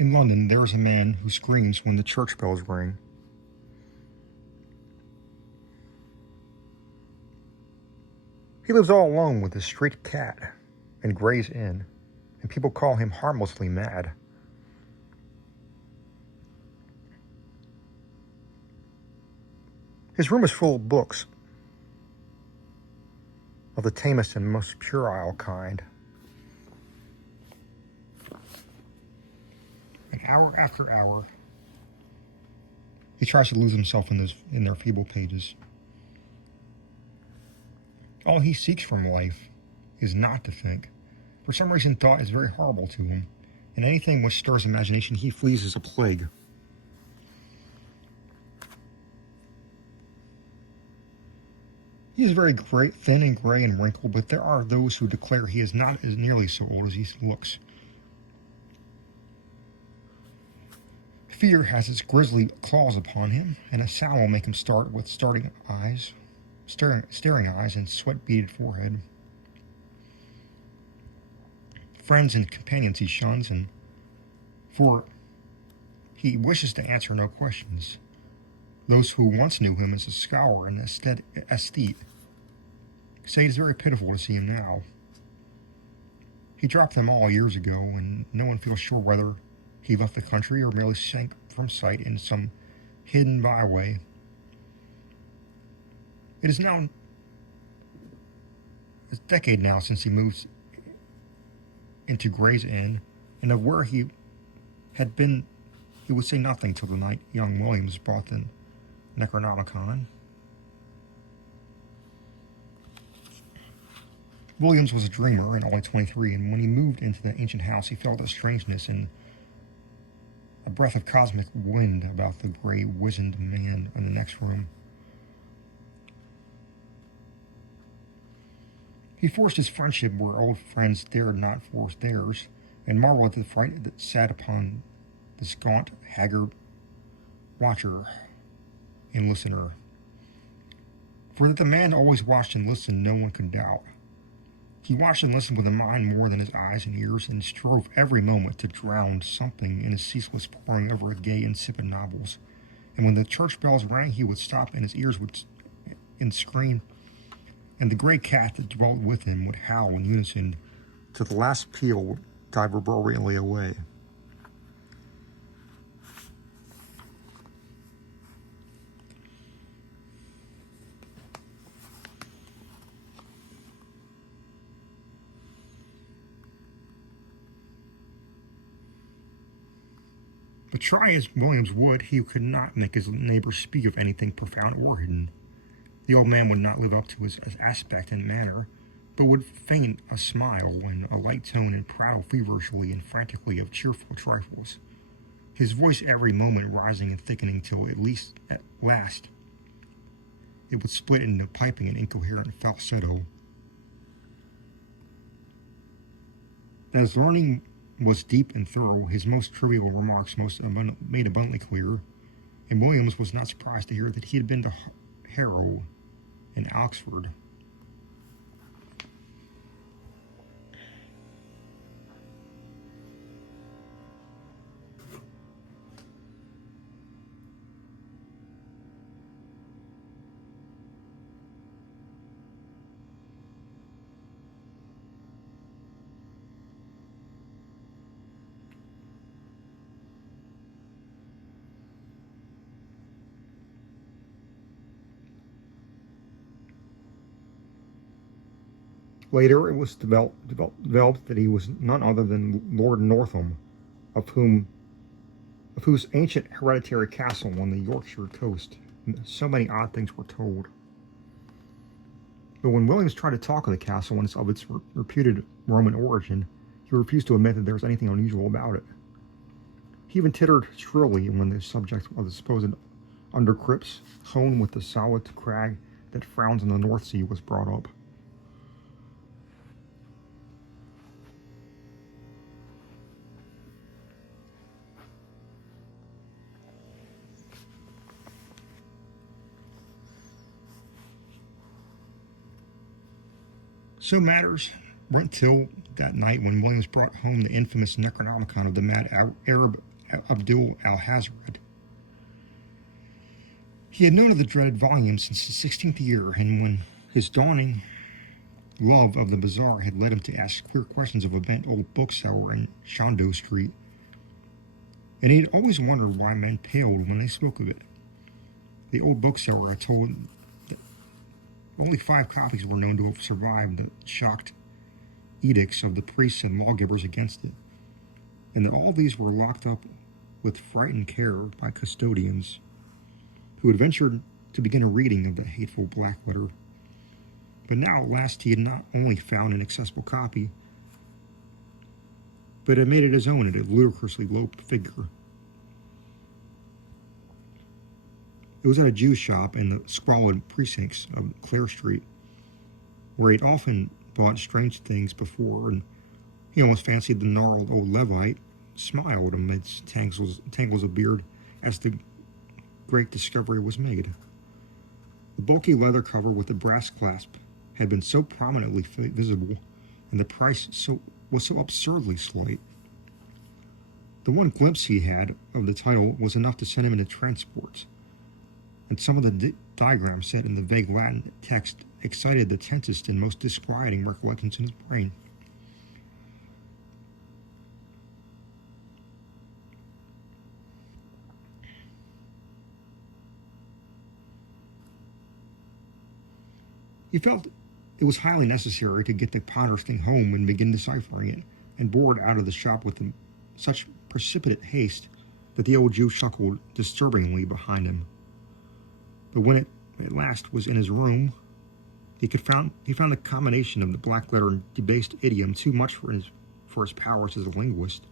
In London, there is a man who screams when the church bells ring. He lives all alone with his street cat in Gray's Inn, and people call him harmlessly mad. His room is full of books of the tamest and most puerile kind. And hour after hour, he tries to lose himself in their feeble pages. All he seeks from life is not to think. For some reason, thought is very horrible to him, and anything which stirs imagination he flees as a plague. He is very thin and gray and wrinkled, but there are those who declare he is not as nearly so old as he looks. Fear has its grisly claws upon him, and a sound will make him start with staring eyes and sweat-beaded forehead. Friends and companions he shuns, and for he wishes to answer no questions. Those who once knew him as a scholar and aesthete say it is very pitiful to see him now. He dropped them all years ago, and no one feels sure whether he left the country or merely sank from sight in some hidden byway. It is now a decade now since he moved into Gray's Inn, and of where he had been he would say nothing till the night young Williams brought the Necronomicon. Williams was a dreamer and only 23, and when he moved into the ancient house, he felt a strangeness and a breath of cosmic wind about the gray, wizened man in the next room. He forced his friendship where old friends dared not force theirs, and marveled at the fright that sat upon this gaunt, haggard watcher and listener. For that the man always watched and listened, no one could doubt. He watched and listened with a mind more than his eyes and ears, and strove every moment to drown something in his ceaseless poring over gay, insipid novels. And when the church bells rang, he would stop, and his ears would scream, and the gray cat that dwelt with him would howl in unison till the last peal died reverberantly away. But try as Williams would, he could not make his neighbors speak of anything profound or hidden. The old man would not live up to his aspect and manner, but would feign a smile and a light tone and prattle feverishly and frantically of cheerful trifles, his voice every moment rising and thickening till at last it would split into piping and incoherent falsetto. As learning was deep and thorough, his most trivial remarks made abundantly clear, and Williams was not surprised to hear that he had been to Harrow and Oxford. Later, it was developed that he was none other than Lord Northam, of whose ancient hereditary castle on the Yorkshire coast so many odd things were told. But when Williams tried to talk of the castle and of its reputed Roman origin, he refused to admit that there was anything unusual about it. He even tittered shrilly when the subject of the supposed undercrypts, home with the solid crag that frowns on the North Sea, was brought up. So matters went till that night when Williams brought home the infamous Necronomicon of the mad Arab Abdul al-Hazred. He had known of the dreaded volume since his 16th year, and when his dawning love of the bazaar had led him to ask queer questions of a bent old bookseller in Chandos Street, and he had always wondered why men paled when they spoke of it. The old bookseller had told him that only 5 copies were known to have survived the shocked edicts of the priests and lawgivers against it, and that all these were locked up with frightened care by custodians who had ventured to begin a reading of the hateful black letter. But now at last he had not only found an accessible copy, but had made it his own at a ludicrously low figure. It was at a Jew shop in the squalid precincts of Clare Street, where he'd often bought strange things before, and he almost fancied the gnarled old Levite smiled amidst tangles of beard as the great discovery was made. The bulky leather cover with the brass clasp had been so prominently visible, and the price was so absurdly slight. The one glimpse he had of the title was enough to send him into transports, and some of the diagrams set in the vague Latin text excited the tensest and most disquieting recollections in his brain. He felt it was highly necessary to get the ponderous thing home and begin deciphering it, and bored out of the shop with such precipitate haste that the old Jew chuckled disturbingly behind him. But when it at last was in his room, he found the combination of the black letter and debased idiom too much for his powers as a linguist.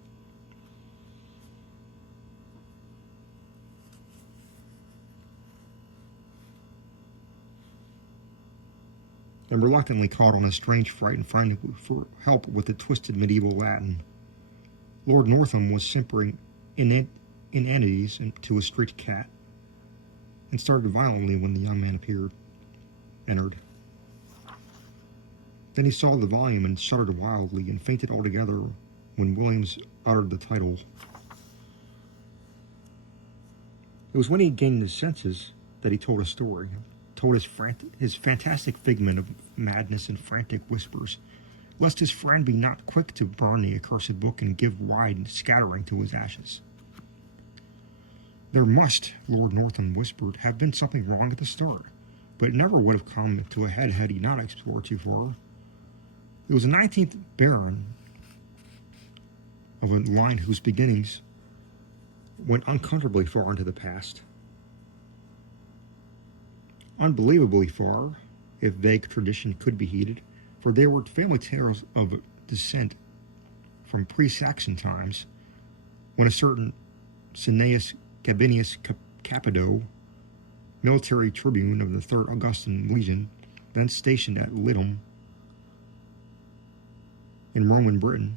And reluctantly called on a strange fright and frightened for help with the twisted medieval Latin. Lord Northam was simpering inanities to a street cat, and started violently when the young man entered. Then he saw the volume and shuddered wildly, and fainted altogether when Williams uttered the title. It was when he gained his senses that he told a story. Told his fantastic figment of madness and frantic whispers, lest his friend be not quick to burn the accursed book and give wide scattering to his ashes. There must, Lord Northam whispered, have been something wrong at the start, but it never would have come to a head had he not explored too far. It was the 19th Baron of a line whose beginnings went uncomfortably far into the past. Unbelievably far, if vague tradition could be heeded, for they were family tales of descent from pre-Saxon times, when a certain Cneius Gabinius Capito, military tribune of the 3rd Augustan Legion, then stationed at Lydum in Roman Britain,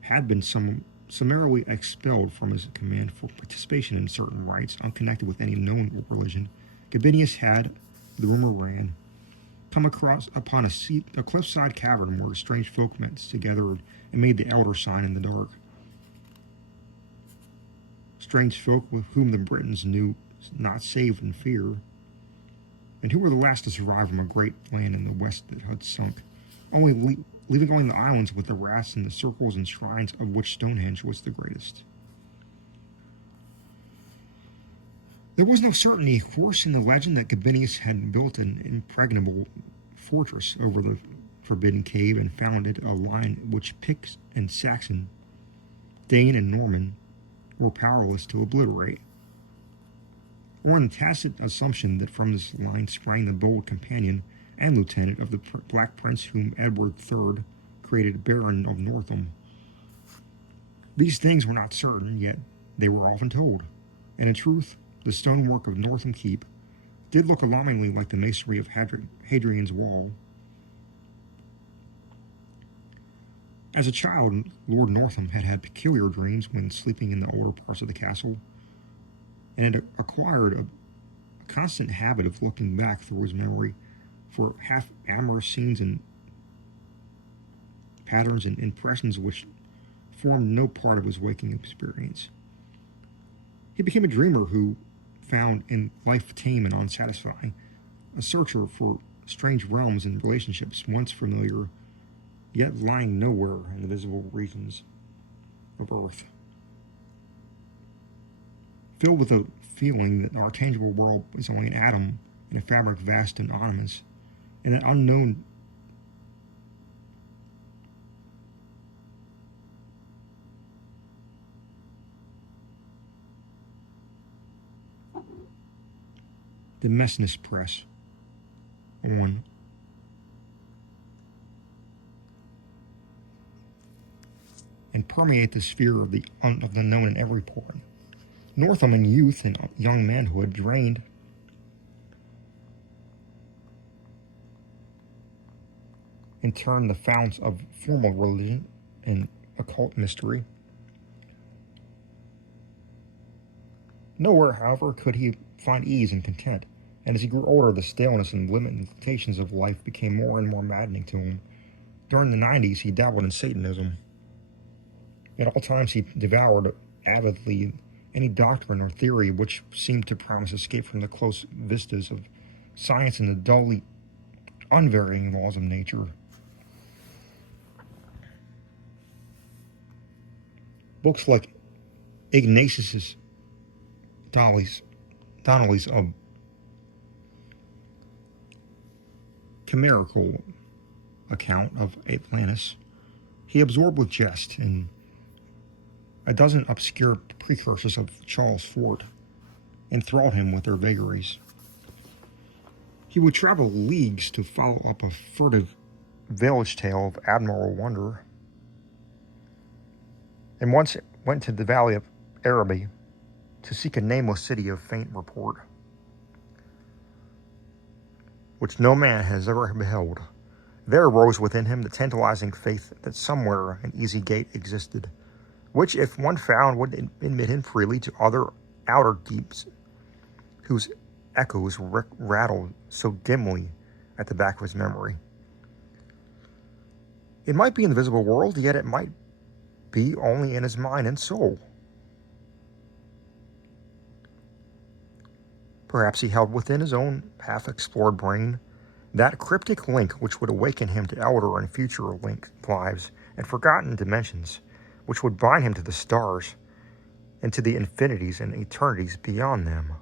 had been summarily expelled from his command for participation in certain rites unconnected with any known religion. Gabinius had, the rumor ran, come upon a cliffside cavern where strange folk met together and made the elder sign in the dark. Strange folk with whom the Britons knew not save in fear, and who were the last to survive from a great land in the west that had sunk, leaving only the islands with the rafts and the circles and shrines of which Stonehenge was the greatest. There was no certainty, of course, in the legend that Gabinius had built an impregnable fortress over the forbidden cave and founded a line which Picts and Saxon, Dane and Norman were powerless to obliterate, or in the tacit assumption that from this line sprang the bold companion and lieutenant of the Black Prince whom Edward III created Baron of Northam. These things were not certain, yet they were often told, and in truth, the stonework of Northam Keep did look alarmingly like the masonry of Hadrian's Wall. As a child, Lord Northam had had peculiar dreams when sleeping in the older parts of the castle, and had acquired a constant habit of looking back through his memory for half-amorous scenes and patterns and impressions which formed no part of his waking experience. He became a dreamer who found in life tame and unsatisfying, a searcher for strange realms and relationships once familiar, yet lying nowhere in the visible regions of Earth. Filled with a feeling that our tangible world is only an atom in a fabric vast and ominous, and an unknown the Messness Press on and permeate the sphere of the known in every port. Northam in youth and young manhood drained in turn the founts of formal religion and occult mystery. Nowhere, however, could he find ease and content, and as he grew older, the staleness and limitations of life became more and more maddening to him. During the 90s, he dabbled in Satanism. At all times, he devoured avidly any doctrine or theory which seemed to promise escape from the close vistas of science and the dully unvarying laws of nature. Books like Ignatius Donnelly's chimerical account of Atlantis he absorbed with jest, and a dozen obscure precursors of Charles Fort enthralled him with their vagaries. He would travel leagues to follow up a furtive village tale of admirable wonder, and once went to the Valley of Araby to seek a nameless city of faint report, which no man has ever beheld. There arose within him the tantalizing faith that somewhere an easy gate existed, which, if one found, would admit him freely to other outer deeps, whose echoes rattled so dimly at the back of his memory. It might be in the visible world, yet it might be only in his mind and soul. Perhaps he held within his own half-explored brain that cryptic link which would awaken him to elder and future lives and forgotten dimensions, which would bind him to the stars and to the infinities and eternities beyond them.